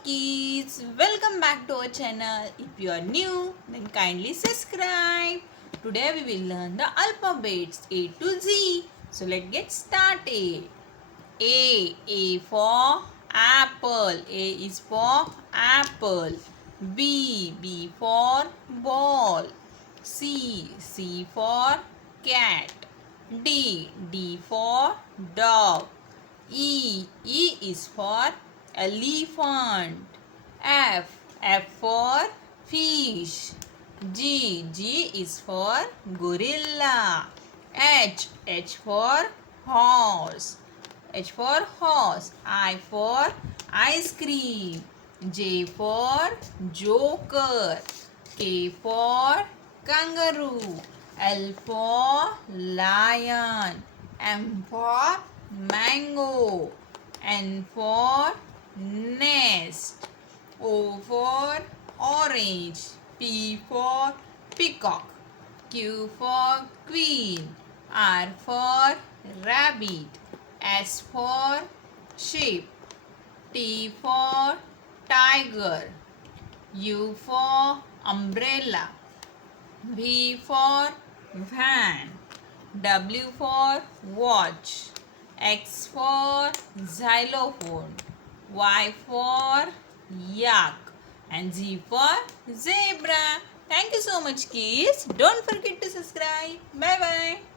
kids, welcome back to our channel. If you are new, then kindly subscribe. Today we will learn the alphabets A to Z. So let's get started. A for apple. A is for apple. B for ball. C for cat. D for dog. E is for elephant. F for fish. G is for gorilla. H for horse. I for ice cream. J for joker. K for kangaroo. L for lion. M for mango. N for nest. O for orange. P for peacock. Q for queen. R for rabbit. S for sheep. T for tiger. U for umbrella. V for van. W for watch. X for xylophone. Y for yak. And Z for zebra. Thank you so much, kids. Don't forget to subscribe. Bye bye.